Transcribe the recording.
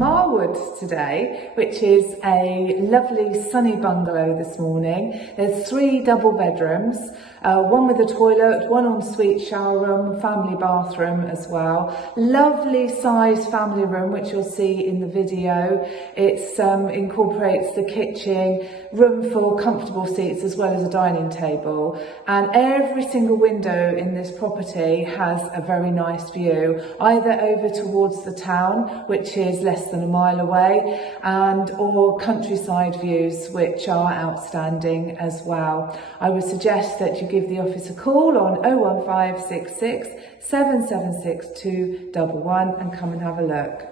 Marwood today, which is a lovely sunny bungalow this morning. There's 3 double bedrooms, one with a toilet, one ensuite shower room, family bathroom as well. Lovely sized family room, which you'll see in the video. It incorporates the kitchen, room for comfortable seats as well as a dining table. And every single window in this property has a very nice view, either over towards the town, which is less than a mile away, and or countryside views, which are outstanding as well. I would suggest that you give the office a call on 01566 776 211 and come and have a look.